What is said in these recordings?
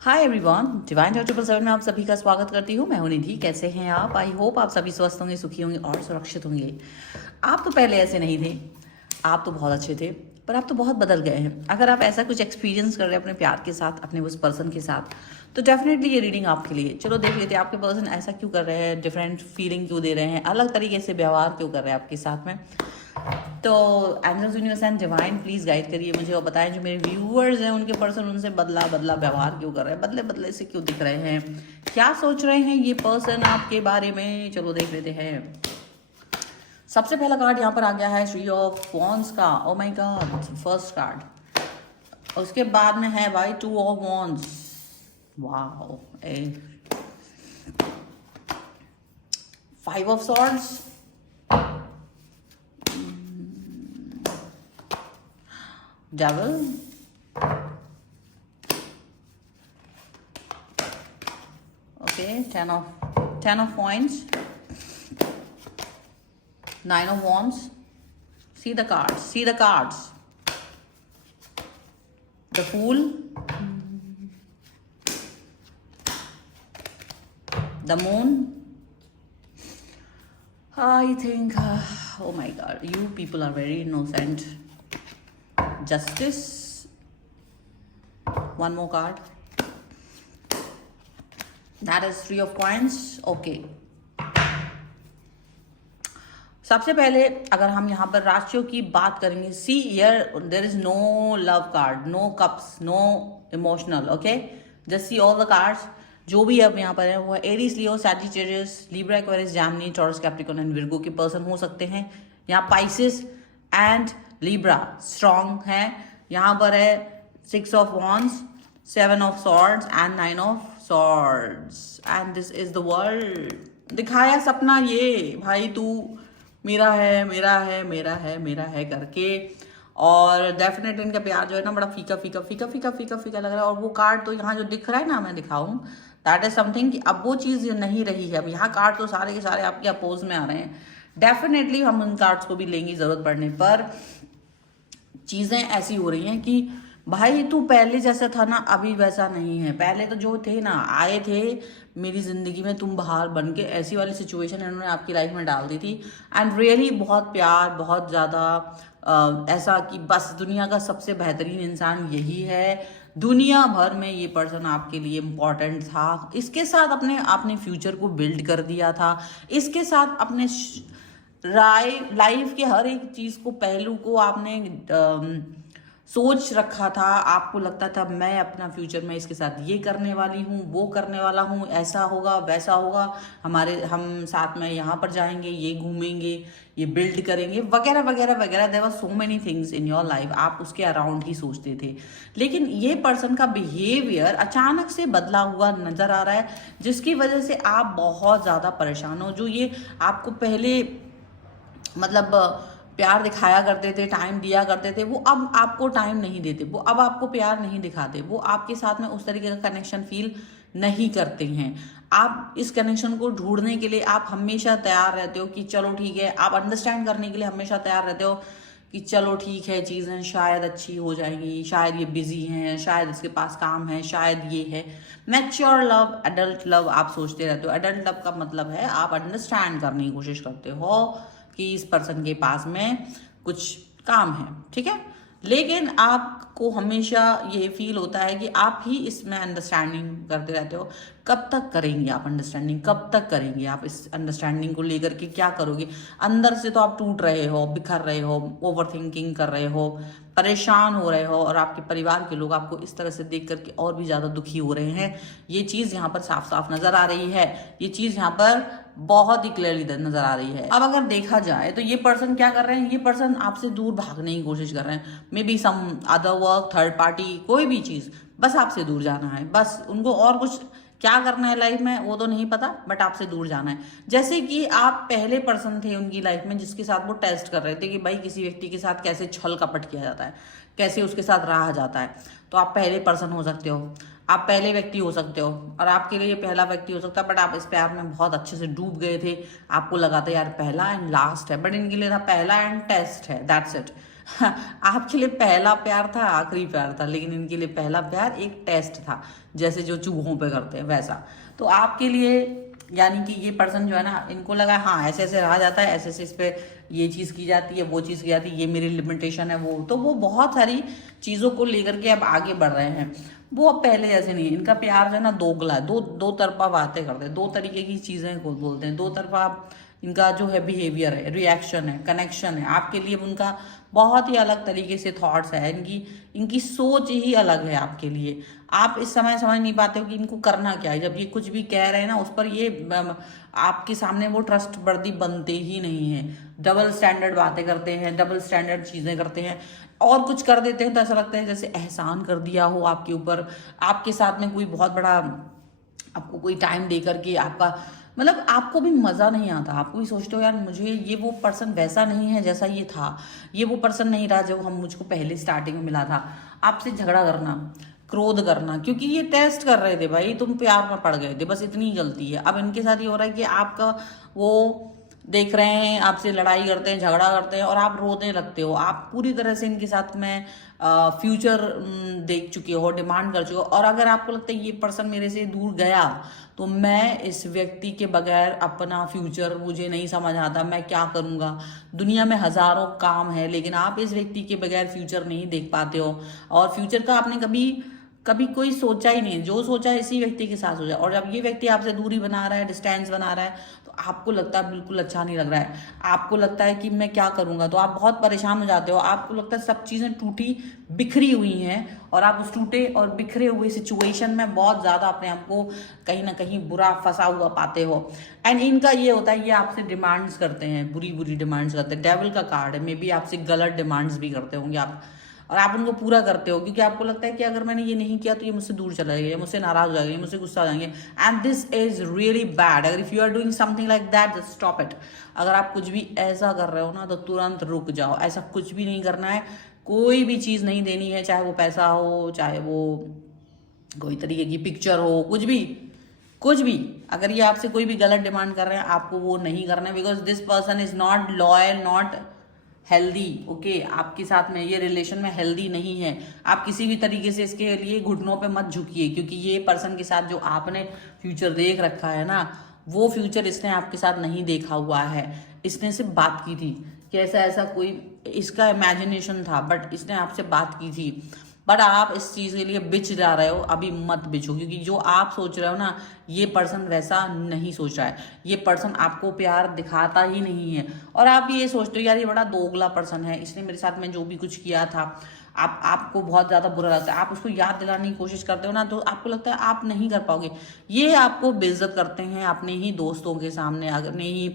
Hi everyone, divine 777 में आप सभी का स्वागत करती हूँ। मैं हूँ निधि। कैसे हैं आप? आई होप आप सभी स्वस्थ होंगे, सुखी होंगे और सुरक्षित होंगे। आप तो पहले ऐसे नहीं थे, आप तो बहुत अच्छे थे, पर आप तो बहुत बदल गए हैं। अगर आप ऐसा कुछ एक्सपीरियंस कर रहे हैं अपने प्यार के साथ, अपने उस पर्सन के साथ, तो डेफिनेटली ये रीडिंग आपके लिए। चलो देख लेते हैं आपके पर्सन ऐसा क्यों कर रहे हैं, डिफरेंट फीलिंग क्यों दे रहे हैं, अलग तरीके से व्यवहार क्यों कर रहे हैं आपके साथ में। तो angels universe and divine please guide करिए मुझे और बताएं जो मेरे व्यूअर्स हैं उनके पर्सन उनसे बदला बदला व्यवहार क्यों कर रहे हैं, बदले बदले से क्यों दिख रहे हैं, क्या सोच रहे हैं ये पर्सन आपके बारे में। चलो देख लेते हैं। सबसे पहला कार्ड यहाँ पर आ गया है थ्री ऑफ वॉन्ड्स का। Oh my God, first card. उसके बाद में है भाई two of wands. Wow, five of swords, devil, okay, ten of coins, nine of wands. See the cards, the fool, the moon. I think oh my god, you people are very innocent. Justice, one more card, that is three of coins. Okay, सबसे पहले अगर हम यहाँ पर राशियों की बात करेंगे, see here there is no love card, no cups, no emotional. Okay, just see all the cards जो भी अब यहाँ पर है वो Aries, Leo, Sagittarius, Libra, Aquarius, Gemini, Taurus, Capricorn and Virgo के पर्सन हो सकते हैं। यहाँ पाइसेस एंड लिब्रा स्ट्रॉन्ग है। यहाँ पर है six of wands, seven of swords and nine of swords and this is the world. दिखाया सपना ये भाई, तू मेरा है मेरा है मेरा है मेरा है करके। और डेफिनेटली इनका प्यार जो है ना बड़ा फीका फीका फीका फीका फीका फीका लग रहा है। और वो कार्ड तो यहाँ जो दिख रहा है ना, मैं दिखाऊं, दैट इज समथिंग कि अब वो चीज़ नहीं रही है। अब यहाँ कार्ड तो सारे के सारे आपके अपोज में आ रहे हैं। डेफिनेटली हम उन कार्ड्स को भी लेंगे जरूरत पड़ने पर। चीज़ें ऐसी हो रही हैं कि भाई तू पहले जैसा था ना अभी वैसा नहीं है। पहले तो जो थे ना, आए थे मेरी ज़िंदगी में तुम बहार बन के, ऐसी वाली सिचुएशन इन्होंने आपकी लाइफ में डाल दी थी। एंड रियली बहुत प्यार, बहुत ज़्यादा ऐसा कि बस दुनिया का सबसे बेहतरीन इंसान यही है। दुनिया भर में ये पर्सन आपके लिए इम्पॉर्टेंट था। इसके साथ अपने आपने फ्यूचर को बिल्ड कर दिया था। इसके साथ अपने लाइफ के हर एक चीज़ को, पहलू को आपने सोच रखा था। आपको लगता था मैं अपना फ्यूचर में इसके साथ ये करने वाली हूँ, वो करने वाला हूँ, ऐसा होगा वैसा होगा, हम साथ में यहाँ पर जाएंगे, ये घूमेंगे, ये बिल्ड करेंगे, वगैरह वगैरह वगैरह। There were so many things in your life. आप उसके अराउंड ही सोचते थे। लेकिन ये पर्सन का बिहेवियर अचानक से बदला हुआ नजर आ रहा है, जिसकी वजह से आप बहुत ज़्यादा परेशान हो। जो ये आपको पहले मतलब प्यार दिखाया करते थे, टाइम दिया करते थे, वो अब आपको टाइम नहीं देते, वो अब आपको प्यार नहीं दिखाते, वो आपके साथ में उस तरीके का कनेक्शन फील नहीं करते हैं। आप इस कनेक्शन को ढूंढने के लिए आप हमेशा तैयार रहते हो कि चलो ठीक है, आप अंडरस्टैंड करने के लिए हमेशा तैयार रहते हो कि चलो ठीक है, चीज़ें शायद अच्छी हो जाएंगी, शायद ये बिजी हैं, शायद इसके पास काम है, शायद ये है। मैच्योर लव, एडल्ट लव आप सोचते रहते हो। एडल्ट लव का मतलब है आप अंडरस्टैंड करने की कोशिश करते हो कि इस पर्सन के पास में कुछ काम है, ठीक है। लेकिन आपको हमेशा ये फील होता है कि आप ही इसमें अंडरस्टैंडिंग करते रहते हो। कब तक करेंगे आप अंडरस्टैंडिंग, कब तक करेंगे आप इस अंडरस्टैंडिंग को लेकर के, क्या करोगे? अंदर से तो आप टूट रहे हो, बिखर रहे हो, ओवर थिंकिंग कर रहे हो, परेशान हो रहे हो, और आपके परिवार के लोग आपको इस तरह से देख करके और भी ज़्यादा दुखी हो रहे हैं। ये चीज़ यहाँ पर साफ साफ नज़र आ रही है। ये चीज़ यहाँ पर बहुत ही क्लियरली नजर आ रही है। अब अगर देखा जाए तो ये पर्सन क्या कर रहे हैं, ये पर्सन आपसे दूर भागने की कोशिश कर रहे हैं। Maybe some other work, third party, कोई भी चीज़, बस आपसे दूर जाना है। बस उनको और कुछ क्या करना है लाइफ में वो तो नहीं पता, बट आपसे दूर जाना है। जैसे कि आप पहले पर्सन थे उनकी लाइफ में जिसके साथ वो टेस्ट कर रहे थे कि भाई किसी व्यक्ति के साथ कैसे छल कपट किया जाता है, कैसे उसके साथ रहा जाता है। तो आप पहले पर्सन हो सकते हो, आप पहले व्यक्ति हो सकते हो, और आपके लिए पहला व्यक्ति हो सकता है। बट आप इस प्यार में बहुत अच्छे से डूब गए थे, आपको लगा था यार पहला एंड लास्ट है, बट इनके लिए था पहला एंड टेस्ट है, दैट्स इट। आपके लिए पहला प्यार था, आखिरी प्यार था, लेकिन इनके लिए पहला प्यार एक टेस्ट था, जैसे जो चूहों पे करते हैं वैसा। तो आपके लिए यानी कि ये पर्सन जो है ना, इनको लगा हाँ ऐसे ऐसे रहा जाता है, ऐसे ऐसे इस पे ये चीज़ की जाती है, वो चीज़ की जाती है, ये मेरी लिमिटेशन है, वो बहुत सारी चीज़ों को लेकर के अब आगे बढ़ रहे हैं। वो अब पहले जैसे नहीं है, इनका प्यार जो है ना दोगला है, दो तरफा बातें करते हैं, दो तरीके की चीज़ें को बोलते हैं, दो तरफा इनका जो है बिहेवियर है, रिएक्शन है, कनेक्शन है आपके लिए। उनका बहुत ही अलग तरीके से थॉट्स है, इनकी इनकी सोच ही अलग है आपके लिए। आप इस समय समझ नहीं पाते हो कि इनको करना क्या है। जब ये कुछ भी कह रहे हैं ना उस पर ये आपके सामने वो ट्रस्ट वर्दी बनते ही नहीं है। डबल स्टैंडर्ड बातें करते हैं, डबल स्टैंडर्ड चीज़ें करते हैं, और कुछ कर देते हैं तो ऐसा लगता है जैसे एहसान कर दिया हो आपके ऊपर। आपके साथ में कोई बहुत बड़ा, आपको कोई टाइम दे करके आपका मतलब आपको भी मज़ा नहीं आता। आपको भी सोचते हो यार मुझे ये वो पर्सन वैसा नहीं है जैसा ये था, ये वो पर्सन नहीं रहा जो हम मुझको पहले स्टार्टिंग में मिला था। आपसे झगड़ा करना, क्रोध करना, क्योंकि ये टेस्ट कर रहे थे भाई, तुम प्यार में पड़ गए थे, बस इतनी ही गलती है। अब इनके साथ ये हो रहा है कि आपका वो देख रहे हैं, आपसे लड़ाई करते हैं, झगड़ा करते हैं, और आप रोने लगते हो। आप पूरी तरह से इनके साथ में फ्यूचर देख चुके हो, डिमांड कर चुके हो, और अगर आपको लगता है ये पर्सन मेरे से दूर गया तो मैं इस व्यक्ति के बगैर अपना फ्यूचर मुझे नहीं समझ आता, मैं क्या करूँगा। दुनिया में हज़ारों काम है, लेकिन आप इस व्यक्ति के बगैर फ्यूचर नहीं देख पाते हो, और फ्यूचर का आपने कभी कभी कोई सोचा ही नहीं। जो सोचा है इसी व्यक्ति के साथ हो जाए, और जब ये व्यक्ति आपसे दूरी बना रहा है, डिस्टेंस बना रहा है, तो आपको लगता है बिल्कुल अच्छा नहीं लग रहा है। आपको लगता है कि मैं क्या करूँगा, तो आप बहुत परेशान हो जाते हो। आपको लगता है सब चीज़ें टूटी बिखरी हुई हैं, और आप उस टूटे और बिखरे हुए सिचुएशन में बहुत ज़्यादा अपने आप को कहीं ना कहीं बुरा फंसा हुआ पाते हो। एंड इनका ये होता है, ये आपसे डिमांड्स करते हैं, बुरी बुरी डिमांड्स करते हैं। डेविल का कार्ड है, मे बी आपसे गलत डिमांड्स भी करते होंगे आप, और आप उनको पूरा करते हो, क्योंकि आपको लगता है कि अगर मैंने ये नहीं किया तो ये मुझसे दूर चला जाएगा, ये मुझसे नाराज हो जाएगा, ये मुझसे गुस्सा हो जाएंगे। And this is really bad. अगर if you are doing something like that, just stop it. अगर आप कुछ भी ऐसा कर रहे हो ना तो तुरंत रुक जाओ। ऐसा कुछ भी नहीं करना है, कोई भी चीज़ नहीं देनी है, चाहे वो पैसा हो, चाहे वो कोई तरीके की पिक्चर हो, कुछ भी कुछ भी। अगर ये आपसे कोई भी गलत डिमांड कर रहे हैं, आपको वो नहीं करना है, because this person is not loyal, not healthy. Okay, आपके साथ में ये रिलेशन में हेल्दी नहीं है। आप किसी भी तरीके से इसके लिए घुटनों पे मत झुकिए, क्योंकि ये पर्सन के साथ जो आपने फ्यूचर देख रखा है ना, वो फ्यूचर इसने आपके साथ नहीं देखा हुआ है। इसने सिर्फ बात की थी कि ऐसा ऐसा कोई इसका इमेजिनेशन था, बट इसने आपसे बात की थी। बट आप इस चीज़ के लिए बिच जा रहे हो, अभी मत बिचो, क्योंकि जो आप सोच रहे हो ना, ये पर्सन वैसा नहीं सोच रहा है। ये पर्सन आपको प्यार दिखाता ही नहीं है, और आप ये सोचते हो यार ये बड़ा दोगला पर्सन है, इसने मेरे साथ में जो भी कुछ किया था। आपको बहुत ज़्यादा बुरा लगता है, आप उसको याद दिलाने की कोशिश करते हो ना, तो आपको लगता है आप नहीं कर पाओगे। ये आपको बेइज्जत करते हैं अपने ही दोस्तों के सामने, अपने ही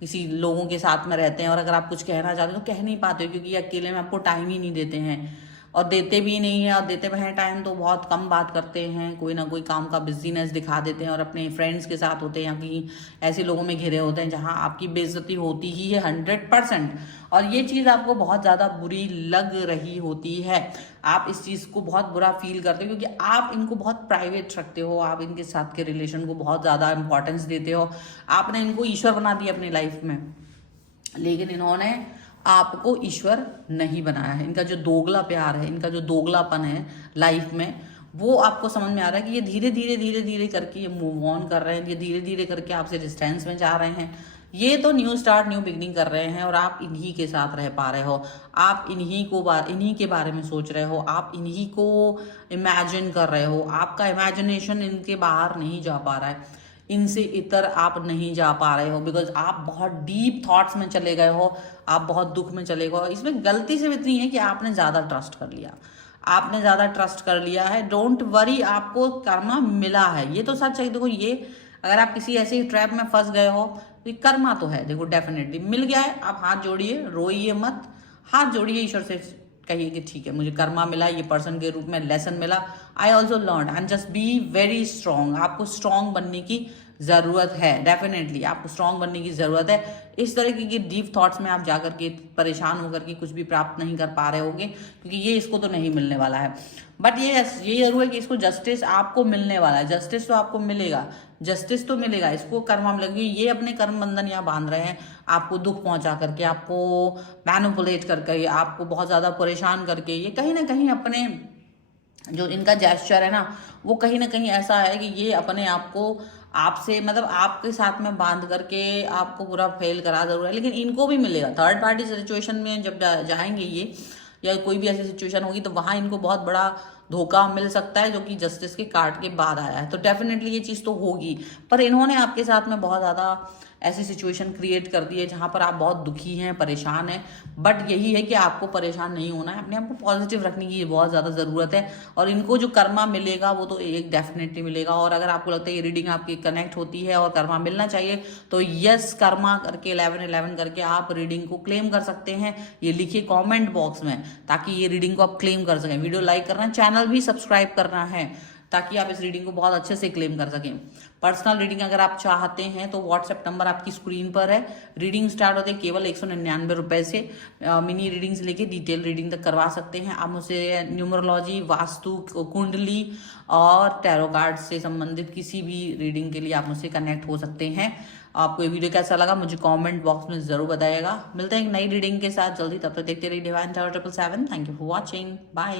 किसी लोगों के साथ में रहते हैं, और अगर आप कुछ कहना चाहते हो तो कह नहीं पाते हो, क्योंकि अकेले में आपको टाइम ही नहीं देते हैं, और देते भी नहीं है। और देते हुए हैं टाइम तो बहुत कम बात करते हैं, कोई ना कोई काम का बिजीनेस दिखा देते हैं, और अपने फ्रेंड्स के साथ होते हैं या कहीं ऐसे लोगों में घिरे होते हैं जहां आपकी बेइज्जती होती ही है 100%। और ये चीज़ आपको बहुत ज़्यादा बुरी लग रही होती है, आप इस चीज़ को बहुत बुरा फील करते हो, क्योंकि आप इनको बहुत प्राइवेट रखते हो, आप इनके साथ के रिलेशन को बहुत ज़्यादा इंपॉर्टेंस देते हो। आपने इनको ईश्वर बना दिया अपनी लाइफ में, लेकिन इन्होंने आपको ईश्वर नहीं बनाया है। इनका जो दोगला प्यार है, इनका जो दोगलापन है लाइफ में, वो आपको समझ में आ रहा है कि ये धीरे धीरे धीरे धीरे करके ये मूव ऑन कर रहे हैं, ये धीरे धीरे करके आपसे डिस्टेंस में जा रहे हैं। ये तो न्यू स्टार्ट, न्यू बिगनिंग कर रहे हैं, और आप इन्हीं के साथ रह पा रहे हो। आप इन्हीं के बारे में सोच रहे हो, आप इन्हीं को इमेजिन कर रहे हो। आपका इमेजिनेशन इनके बाहर नहीं जा पा रहा है, इनसे इतर आप नहीं जा पा रहे हो, बिकॉज आप बहुत डीप थॉट्स में चले गए हो, आप बहुत दुख में चले गए हो। इसमें गलती सिर्फ इतनी है कि आपने ज़्यादा ट्रस्ट कर लिया, आपने ज़्यादा ट्रस्ट कर लिया है। डोंट वरी, आपको कर्मा मिला है, ये तो सच है। देखो, ये अगर आप किसी ऐसे ट्रैप में फंस गए हो तो कर्मा तो है, देखो डेफिनेटली मिल गया है। आप हाथ जोड़िए, रोइए मत, हाथ जोड़िए ईश्वर से, कहिए कि ठीक है मुझे कर्मा मिला, ये पर्सन के रूप में लेसन मिला, I also learn and just be very strong. आपको स्ट्रांग बनने की ज़रूरत है, डेफिनेटली आपको स्ट्रांग बनने की ज़रूरत है। इस तरीके की डीप थॉट्स में आप जाकर के परेशान होकर के कुछ भी प्राप्त नहीं कर पा रहे होगे, क्योंकि ये इसको तो नहीं मिलने वाला है। बट ये जरूर है कि इसको जस्टिस आपको मिलने वाला है, जस्टिस तो आपको मिलेगा, जस्टिस तो मिलेगा। इसको कर्म लगे, ये अपने कर्म बंधन यहाँ बांध रहे हैं, आपको दुख पहुंचा करके, आपको मैनिपुलेट करके, आपको बहुत ज़्यादा परेशान करके, ये कहीं ना कहीं अपने जो इनका जेस्चर है ना, वो कहीं ना कहीं ऐसा है कि ये अपने आप को आपसे मतलब आपके साथ में बांध करके आपको पूरा फेल करा जरूर है, लेकिन इनको भी मिलेगा। थर्ड पार्टी सिचुएशन में जब जाएंगे ये, या कोई भी ऐसी सिचुएशन होगी, तो वहां इनको बहुत बड़ा धोखा मिल सकता है, जो कि जस्टिस के कार्ड के बाद आया है। तो डेफिनेटली ये चीज़ तो होगी, पर इन्होंने आपके साथ में बहुत ज़्यादा ऐसी सिचुएशन क्रिएट कर दी है जहां पर आप बहुत दुखी हैं, परेशान हैं। बट यही है कि आपको परेशान नहीं होना है, अपने आप को पॉजिटिव रखने की बहुत ज़्यादा ज़रूरत है। और इनको जो कर्मा मिलेगा वो तो एक डेफिनेटली मिलेगा। और अगर आपको लगता है ये रीडिंग आपकी कनेक्ट होती है और कर्मा मिलना चाहिए, तो यस कर्मा करके 1111 करके आप रीडिंग को क्लेम कर सकते हैं। ये लिखिए कॉमेंट बॉक्स में, ताकि ये रीडिंग को आप क्लेम कर सकें। वीडियो लाइक करना, चैनल भी सब्सक्राइब करना है, ताकि आप इस रीडिंग को बहुत अच्छे से क्लेम कर सकें। पर्सनल रीडिंग अगर आप चाहते हैं तो व्हाट्सएप नंबर आपकी स्क्रीन पर है। रीडिंग स्टार्ट होते हैं केवल 199 रुपए से। मिनी रीडिंग से लेके डिटेल रीडिंग तक करवा सकते हैं आप मुझसे। न्यूमरोलॉजी, वास्तु, कुंडली और टैरो कार्ड से संबंधित किसी भी रीडिंग के लिए आप मुझसे कनेक्ट हो सकते हैं। आपको ये वीडियो कैसा लगा मुझे कमेंट बॉक्स में जरूर बताइएगा। मिलते हैं एक नई रीडिंग के साथ जल्दी, तब तक देखते रहिए divine tarot 777। Thank you for watching, bye.